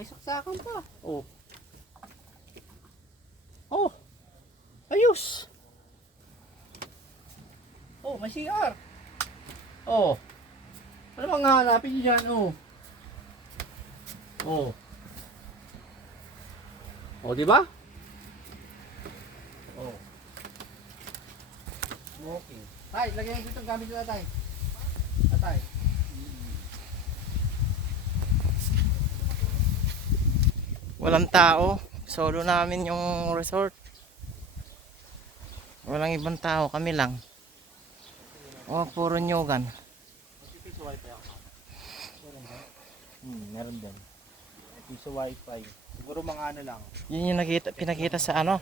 May saksakan pa. Oh. Oh. Ayos. Oh, may CR. Oh. Ano bang hahanapin niyo dyan? Oh. Oh. Oh, di ba? Oh. Smoking. Tay, lagyan natin itong gamit nila, tay. Tay. Walang tao. Solo namin yung resort. Walang ibang tao, kami lang. Oh, puro nyogan. Piso wifi ako. Meron din. Piso wifi. Siguro mga ano lang. Yun yung pinakita sa ano?